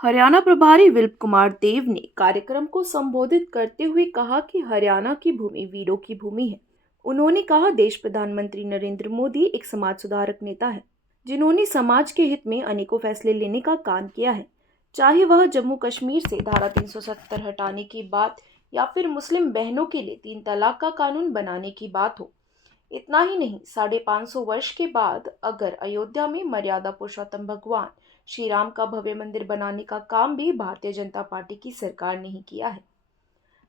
हरियाणा प्रभारी विल्प कुमार देव ने कार्यक्रम को संबोधित करते हुए कहा कि हरियाणा की भूमि वीरों की भूमि है। उन्होंने कहा, देश प्रधानमंत्री नरेंद्र मोदी एक समाज सुधारक नेता है जिन्होंने समाज के हित में अनेकों फैसले लेने का काम किया है, चाहे वह जम्मू कश्मीर से धारा 370 हटाने की बात या फिर मुस्लिम बहनों के लिए 3 तलाक का कानून बनाने की बात हो। इतना ही नहीं, 550 वर्ष के बाद अगर अयोध्या में मर्यादा पुरुषोत्तम भगवान श्री राम का भव्य मंदिर बनाने का काम भी भारतीय जनता पार्टी की सरकार ने ही किया है।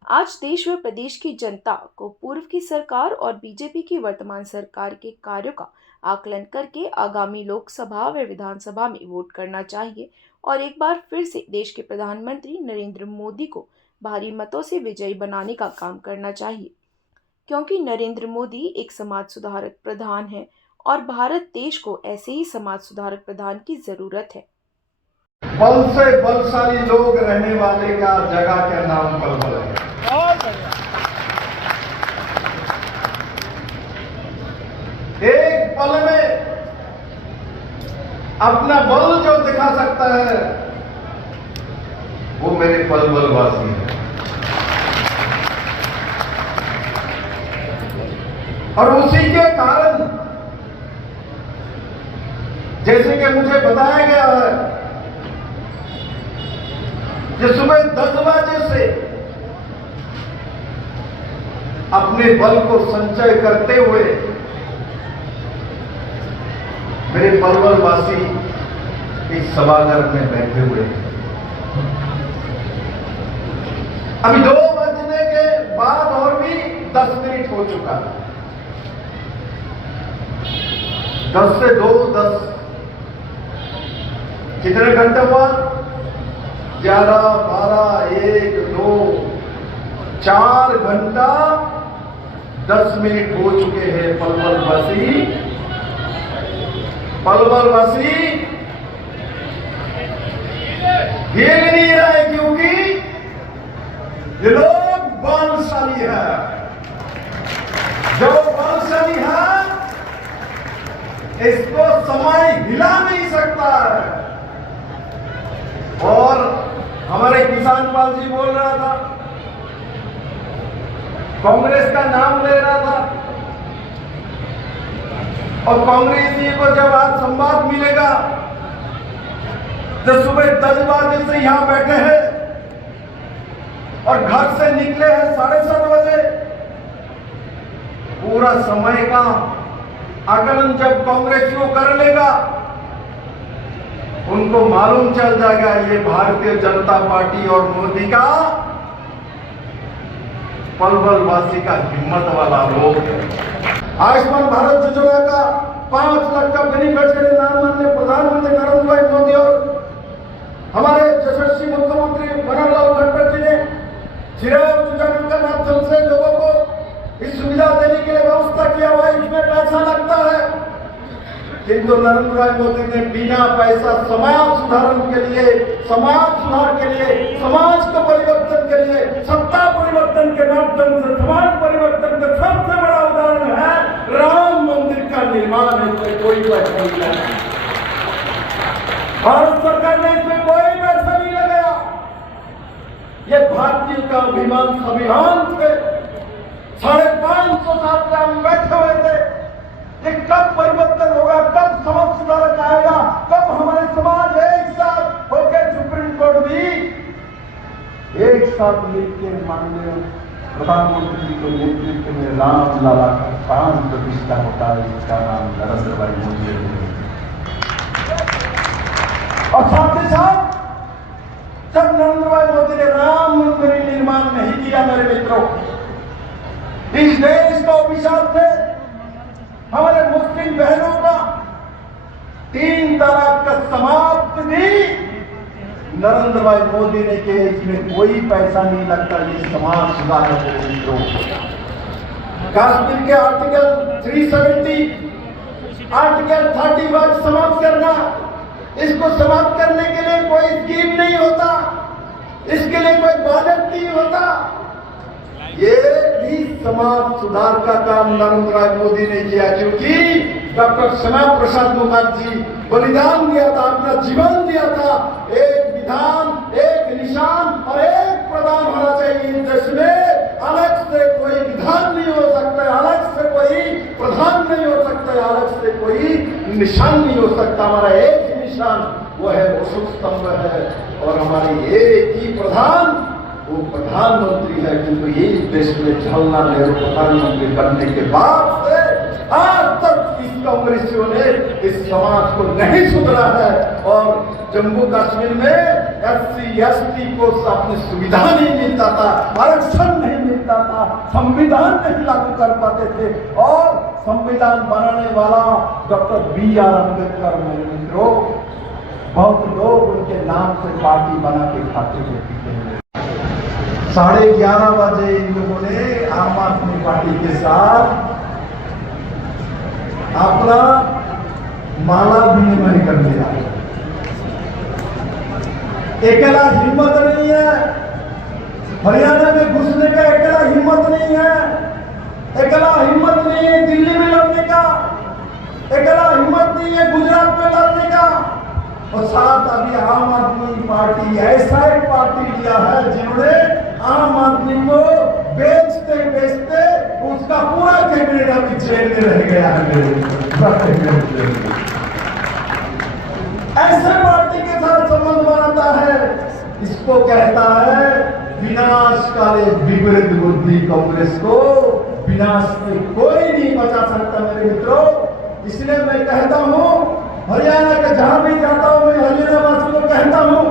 आज देश व प्रदेश की जनता को पूर्व की सरकार और बीजेपी की वर्तमान सरकार के कार्यों का आकलन करके आगामी लोकसभा व विधानसभा में वोट करना चाहिए और एक बार फिर से देश के प्रधानमंत्री नरेंद्र मोदी को भारी मतों से विजयी बनाने का काम करना चाहिए, क्योंकि नरेंद्र मोदी एक समाज सुधारक प्रधान है और भारत देश को ऐसे ही समाज सुधारक प्रधान की जरूरत है। बल से बलशाली लोग रहने वाले का जगह का नाम पलवल है। एक पल में अपना बल जो दिखा सकता है वो मेरे पलवल वासी है। और उसी के कारण जैसे कि मुझे बताया गया है कि सुबह 10 बजे से अपने बल को संचय करते हुए मेरे पलवल वासी इस सभागार में बैठे हुए हैं। अभी 2 बजने के बाद और भी 10 मिनट हो चुका है। 10 से 2, 10 कितने घंटे हुआ? 11, 12, 1, 2, 4 घंटा 10 मिनट हो चुके हैं। पलवल वासी हिल नहीं रहे क्योंकि ये लोग बलशाली है। जो बलशाली है इसको समय हिला नहीं सकता है। और हमारे किसान पाल जी बोल रहा था, कांग्रेस का नाम ले रहा था, और कांग्रेसी को जब आज संवाद मिलेगा तो सुबह 10 बजे से यहां बैठे हैं और घर से निकले हैं 7:30 बजे। पूरा समय का आकलन जब कांग्रेसियों कर लेगा उनको मालूम चल जाएगा ये भारतीय जनता पार्टी और मोदी का पलवल वासी का हिम्मत वाला लोग है। आयुष्मान भारत योजना का 5 लाख का बेनिफिट के नाम माननीय प्रधानमंत्री नरेंद्र भाई मोदी और हमारे यशस्वी मुख्यमंत्री मनोहर खट्टर जी ने चिराग योजना के माध्यम से लोगों को इस सुविधा देने के लिए व्यवस्था किया हुआ। इसमें पैसा लगता है, किंतु नरेंद्र भाई मोदी ने बिना पैसा समाज सुधार के लिए, समाज को परिवर्तन के लिए, सत्ता परिवर्तन के माध्यम से समाज परिवर्तन का सबसे बड़ा उदाहरण है राम मंदिर का निर्माण। इसमें कोई पैसा नहीं लगा, भारत सरकार ने इसमें कोई पैसा नहीं लगाया। ये भारतीय का अभिमान संविधान थे। 550 साल से हम बैठे हुए थे कि कब परिवर्तन होगा, कब समाज सुधारक आएगा, कब हमारे समाज एक साथ होकर सुप्रीम कोर्ट भी एक साथ मिलकर माननीय प्रधानमंत्री के नेतृत्व में राम लाला का प्राण प्रतिष्ठा होता है। इसका नाम नरेंद्र भाई मोदी है। और साथ ही साथ जब नरेंद्र भाई मोदी ने राम मंदिर निर्माण नहीं किया, मेरे मित्रों, इस देश का अभिशाप थे हमारे मुस्लिम बहनों का 3 तलाक का समाप्त भी नरेंद्र भाई मोदी ने किया। इसमें कोई पैसा नहीं लगता। ये समाज सुधार है। कश्मीर के आर्टिकल 370, आर्टिकल 31 समाप्त करना, इसको समाप्त करने के लिए कोई स्कीम नहीं होता, इसके लिए कोई बजट नहीं होता। ये भी समाज सुधार का काम नरेंद्र भाई मोदी ने किया, क्योंकि डॉक्टर श्यामा प्रसाद मुखर्जी बलिदान दिया था, अपना जीवन दिया था एक विधान, एक निशान और एक प्रधान होना चाहिए इस देश में। अलग से कोई विधान नहीं हो सकता, अलग से कोई प्रधान नहीं हो सकता, अलग से कोई निशान नहीं हो सकता। हमारा एक ही निशान, वो है अशोक स्तंभ है, और हमारी एक ही प्रधान, वो प्रधानमंत्री है। क्योंकि ये देश में जवाहरलाल नेहरू प्रधानमंत्री बनने के बाद से आज तक इस कांग्रेसियों ने इस समाज को नहीं सुधरा है। और जम्मू कश्मीर में SC ST को अपनी सुविधा नहीं मिलता था, आरक्षण नहीं मिलता था, संविधान नहीं लागू कर पाते थे। और संविधान बनाने वाला डॉक्टर BR अम्बेडकर, मेरे मित्रों, बहुत लोग उनके नाम से पार्टी बना के खाते थे, पीते हैं। 11:30 बजे इन लोगों ने आम आदमी पार्टी के साथ अपना माला विनिमय कर लिया। अकेला हिम्मत नहीं है, हरियाणा में घुसने का अकेला हिम्मत नहीं है, अकेला हिम्मत नहीं है दिल्ली में लड़ने का, अकेला हिम्मत नहीं है गुजरात में लड़ने का। और साथ अभी आम आदमी पार्टी ऐसा एक पार्टी लिया है जिन्होंने आम आदमी को बेचते बेचते उसका पूरा कैबिनेट अभी जेल में रह गया है। ऐसे पार्टी के साथ संबंध बनाता है, इसको कहता है विनाश काले विपरीत बुद्धि। कांग्रेस को विनाश से कोई नहीं बचा सकता मेरे मित्रों। इसलिए मैं कहता हूं, हरियाणा के जहां भी जाता हूं, मैं हरियाणा वासियों को कहता हूं,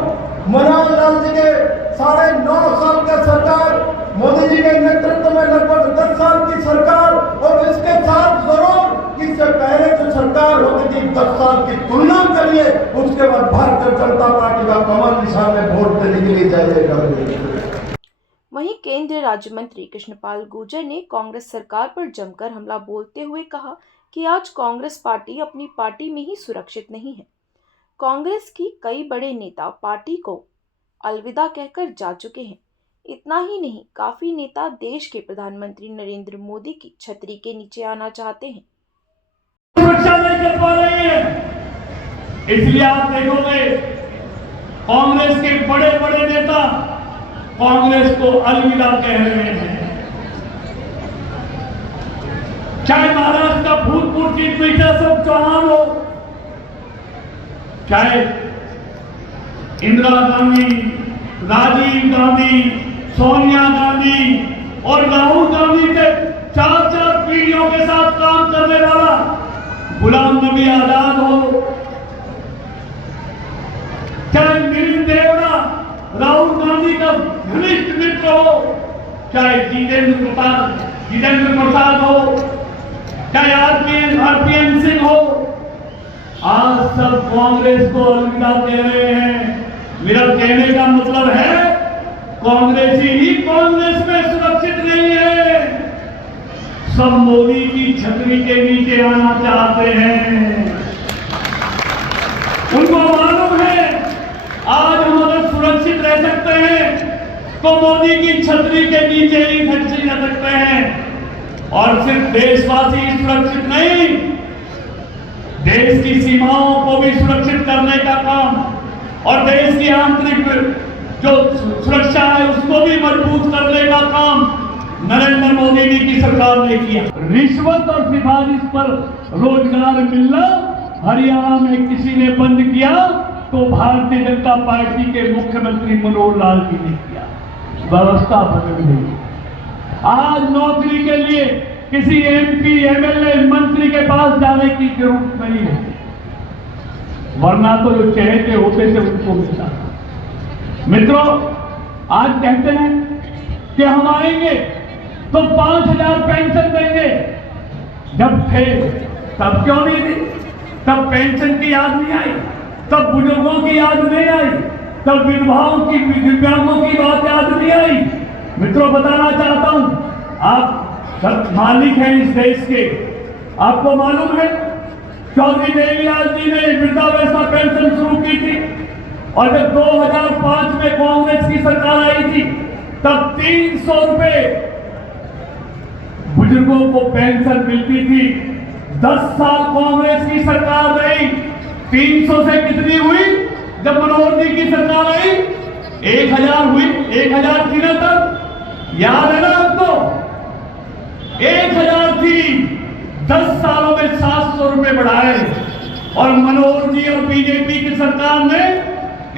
मनोहर लाल जी के 9.5 साल का सरकार, मोदी जी के नेतृत्व में लगभग 10 साल की सरकार, और इसके साथ जरूर इससे पहले जो सरकार होती थी 10 साल की तुलना करिए, उसके बाद भारतीय जनता पार्टी का कमल निशान में वोट देने के लिए जाइएगा। वहीं केंद्रीय राज्य मंत्री कृष्णपाल गुर्जर ने कांग्रेस सरकार पर जमकर हमला बोलते हुए कहा कि आज कांग्रेस पार्टी अपनी पार्टी में ही सुरक्षित नहीं है। कांग्रेस की कई बड़े नेता पार्टी को अलविदा कहकर जा चुके हैं। इतना ही नहीं, काफी नेता देश के प्रधानमंत्री नरेंद्र मोदी की छतरी के नीचे आना चाहते हैं। सुरक्षा नहीं कर पा रही है, इसलिए आप देखोगे कांग्रेस के बड़े बड़े नेता कांग्रेस को अलविदा कह रहे हैं। चाहे महाराष्ट्र का भूतपूर्व चीफ मिनिस्टर अशोक चौहान हो, चाहे इंदिरा गांधी, राजीव गांधी, सोनिया गांधी और राहुल गांधी के 4 पीढ़ियों के साथ काम करने वाला गुलाम नबी आजाद हो, चाहे मिलिंद देवड़ा राहुल गांधी का घनिष्ठ मित्र हो, चाहे जितेंद्र प्रसाद हो, चाहे RPN सिंह हो, आज सब कांग्रेस को अलविदा कह रहे हैं। मेरा कहने का मतलब है कांग्रेसी ही कांग्रेस में सुरक्षित नहीं है, सब मोदी की छतरी के नीचे आना चाहते हैं। उनको मालूम है आज हम अगर सुरक्षित रह सकते हैं तो मोदी की छतरी के नीचे ही रह सकते हैं। और सिर्फ देशवासी ही सुरक्षित नहीं, देश की सीमाओं को भी सुरक्षित करने का काम और देश की आंतरिक जो सुरक्षा है उसको भी मजबूत करने का काम नरेंद्र मोदी जी की सरकार ने किया। रिश्वत और सिफारिश पर रोजगार मिलना हरियाणा में किसी ने बंद किया तो भारतीय जनता पार्टी के मुख्यमंत्री मनोहर लाल जी ने किया। व्यवस्था बदल गई। आज नौकरी के लिए किसी MP, MLA, मंत्री के पास जाने की जरूरत नहीं है, वरना तो जो चहेते होते थे उनको मिलता। मित्रों, आज कहते हैं कि हम आएंगे तो 5,000 पेंशन देंगे। जब थे तब क्यों नहीं दी? तब पेंशन की याद नहीं आई, तब बुजुर्गों की याद नहीं आई, तब विधवाओं की, दिव्यांगों की बात याद नहीं आई। मित्रों, बताना चाहता हूं, आप सब मालिक हैं इस देश के। आपको मालूम है चौधरी देवीलाल जी ने वृद्धावस्था पेंशन शुरू की थी, और जब 2005 में कांग्रेस की सरकार आई थी तब 300 रुपए बुजुर्गों को पेंशन मिलती थी। 10 साल कांग्रेस की सरकार रही, 300 से कितनी हुई? जब मनोहर जी की सरकार आई 1000 हुई, 1000 थी ना तब, याद है ना आपको? 1000 थी, 10 सालों में 700 रुपए बढ़ाए। और मनोहर जी और बीजेपी की सरकार ने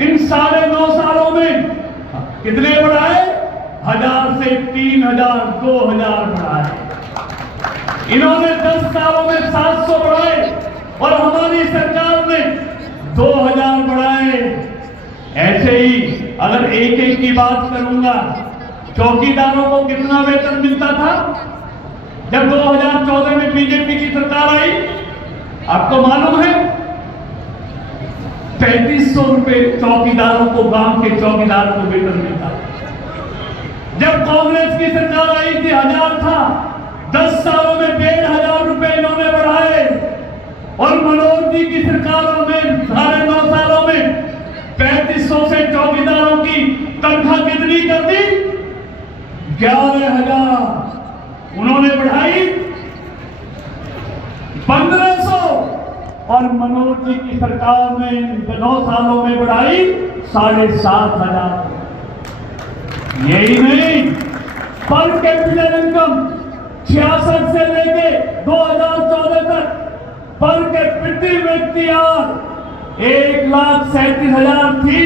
इन 9.5 सालों में कितने बढ़ाए? 1000 से 3000, 2000 बढ़ाए। इन्होंने 10 सालों में 700 बढ़ाए और हमारी सरकार ने 2000 बढ़ाए। ऐसे ही अगर एक एक की बात करूंगा, चौकीदारों को कितना वेतन मिलता था जब 2014 में बीजेपी की सरकार आई? आपको मालूम है? 3500 रुपए चौकीदारों को, गांव के चौकीदार को वेतन मिलता। जब कांग्रेस की सरकार आई थी 1000 था, 10 सालों में 1500 रुपए इन्होंने बढ़ाए। और मनोहर जी की सरकारों में 9.5 सालों में 3500 से चौकीदारों की तनख्वाह कितनी कर दी? 11,000 उन्होंने बढ़ाई, 1500। और मनोहर जी की सरकार ने 9 सालों में बढ़ाई 7,500। यही नहीं, पर कैपिटल इनकम 66 से लेके 2014 तक पर प्रति व्यक्ति 1,37,000 थी।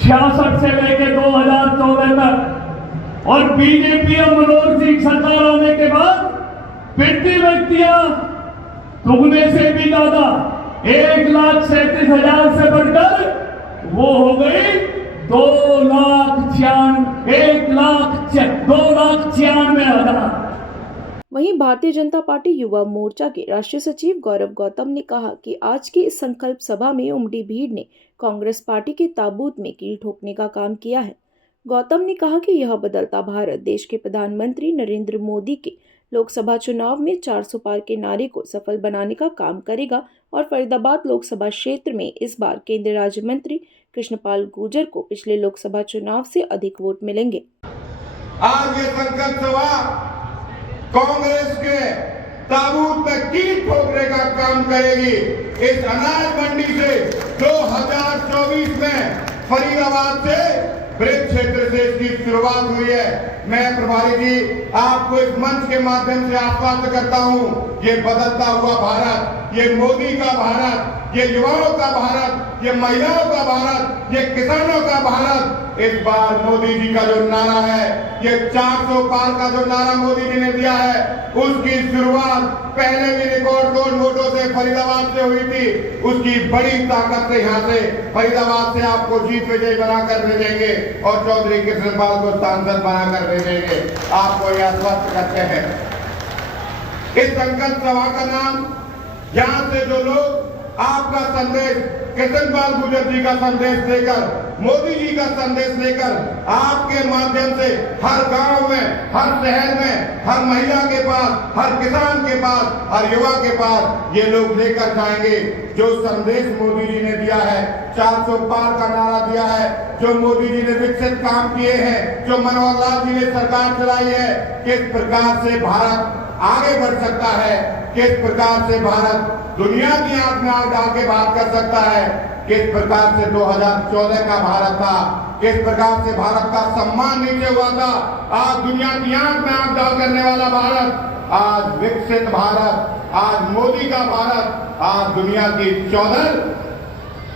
66 से लेके 2014 तक। और बीजेपी और मनोहर सिंह सरकार आने के बाद प्रति व्यक्ति दुगने से भी ज्यादा 1,37,000 से बढ़कर वो हो गई 2,96,000। वहीं भारतीय जनता पार्टी युवा मोर्चा के राष्ट्रीय सचिव गौरव गौतम ने कहा कि आज की इस संकल्प सभा में उमड़ी भीड़ ने कांग्रेस पार्टी के ताबूत में कील ठोकने का काम किया है। गौतम ने कहा कि यह बदलता भारत देश के प्रधानमंत्री नरेंद्र मोदी के लोकसभा चुनाव में 400 पार के नारे को सफल बनाने का काम करेगा और फरीदाबाद लोकसभा क्षेत्र में इस बार केंद्रीय राज्य मंत्री कृष्णपाल गुर्जर को पिछले लोकसभा चुनाव से अधिक वोट मिलेंगे। आज ये संकल्प सभा कांग्रेस के ताबूत में कील ठोकने का काम करेगी। इस अनाज मंडी से 2024 में फरीदाबाद से ब्रिज क्षेत्र से इसकी शुरुआत हुई है। मैं प्रभारी जी आपको इस मंच के माध्यम से आश्वस्त करता हूं, ये बदलता हुआ भारत, ये मोदी का भारत, ये युवाओं का भारत, ये महिलाओं का भारत, ये किसानों का भारत। इस बार मोदी जी का जो नारा है, ये 400 पार का जो नारा मोदी जी ने दिया है, उसकी शुरुआत पहले भी रिकॉर्ड तोड़ वोटों से फरीदाबाद से हुई थी। उसकी बड़ी ताकत से यहाँ से फरीदाबाद से आपको जीत विजयी बनाकर भेजेंगे और चौधरी कृष्णपाल को सांसद बनाकर भेजेंगे। आपको यह आश्वस्त करते हैं। इस संकल्प सभा का नाम, यहाँ से जो लोग आपका संदेश, कृष्णपाल गुर्जर जी का संदेश लेकर, मोदी जी का संदेश लेकर आपके माध्यम से हर गांव में, हर शहर में, हर महिला के पास, हर किसान के पास, हर युवा के पास ये लोग लेकर जाएंगे। जो संदेश मोदी जी ने दिया है, 400 पार का नारा दिया है, जो मोदी जी ने विकसित काम किए हैं, जो मनोहर लाल जी ने सरकार चलाई है, किस प्रकार से भारत आगे बढ़ सकता है, किस प्रकार से भारत दुनिया की आंख में आंख डाल के बात कर सकता है, किस प्रकार से 2014 का भारत था, किस प्रकार से भारत का सम्मान नीचे हुआ था, आज दुनिया की आंख में आंख डाल करने वाला भारत, आज विकसित भारत, आज मोदी का भारत, आज दुनिया की चौधर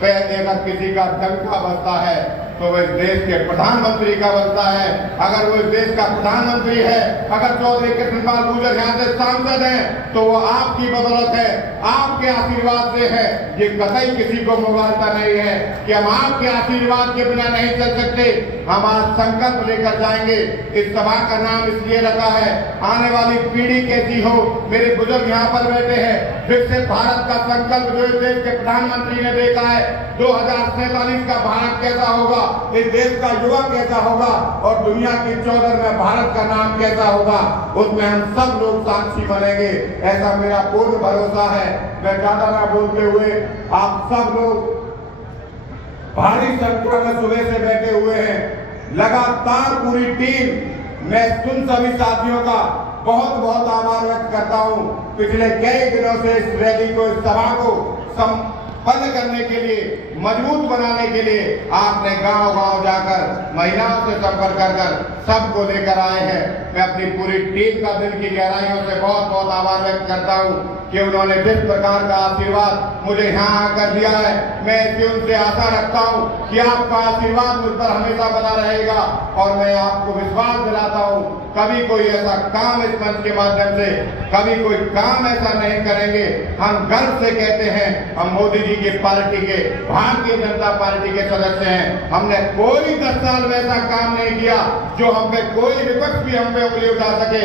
पे अगर किसी का डंका बजता है तो वह देश के प्रधानमंत्री का बनता है। अगर वो देश का प्रधानमंत्री है, अगर चौधरी कृष्णपाल गुर्जर यहाँ से सांसद है, तो वो आपकी बदौलत है, आपके आशीर्वाद से है। ये कतई किसी को मुबारक नहीं है कि हम आपके आशीर्वाद के बिना नहीं चल सकते। हम आज संकल्प लेकर जाएंगे। इस सभा का नाम इसलिए रखा है, आने वाली पीढ़ी कैसी हो। मेरे बुजुर्ग यहाँ पर बैठे हैं। विकसित भारत का संकल्प जो इस देश के प्रधानमंत्री ने देखा है, 2047 का भारत कैसा होगा, इस देश का युवा कैसा होगा और दुनिया की चौधर में भारत का नाम कैसा होगा, उसमें हम सब लोग साक्षी बनेंगे। ऐसा मेरा पूर्ण भरोसा है। मैं ज्यादा ना बोलते हुए, आप सब लोग भारी संख्या में सुबह से बैठे हुए हैं, लगातार पूरी टीम। मैं तुम सभी साथियों का बहुत बहुत आभार व्यक्त करता हूं। पिछले कई दिनों से इस रैली को, इस सभा को बंद करने के लिए, मजबूत बनाने के लिए आपने गांव-गांव जाकर महिलाओं से संपर्क कर सबको लेकर आए हैं। मैं अपनी पूरी टीम का दिल की गहराइयों से बहुत बहुत आभार व्यक्त करता हूं कि उन्होंने जिस प्रकार का आशीर्वाद मुझे यहाँ आकर दिया है, मैं इसकी उनसे आशा रखता हूँ कि आपका आशीर्वाद मुझ पर हमेशा बना रहेगा। और मैं आपको विश्वास दिलाता हूँ, कभी कोई ऐसा काम इस मंच के माध्यम से, कभी कोई काम ऐसा नहीं करेंगे। हम गर्व से कहते हैं, हम मोदी जी की पार्टी के, भारतीय जनता पार्टी के सदस्य हैं। हमने कोई 10 साल में ऐसा काम नहीं किया जो हम पे कोई विपक्ष भी हम पे उंगली उठा सके।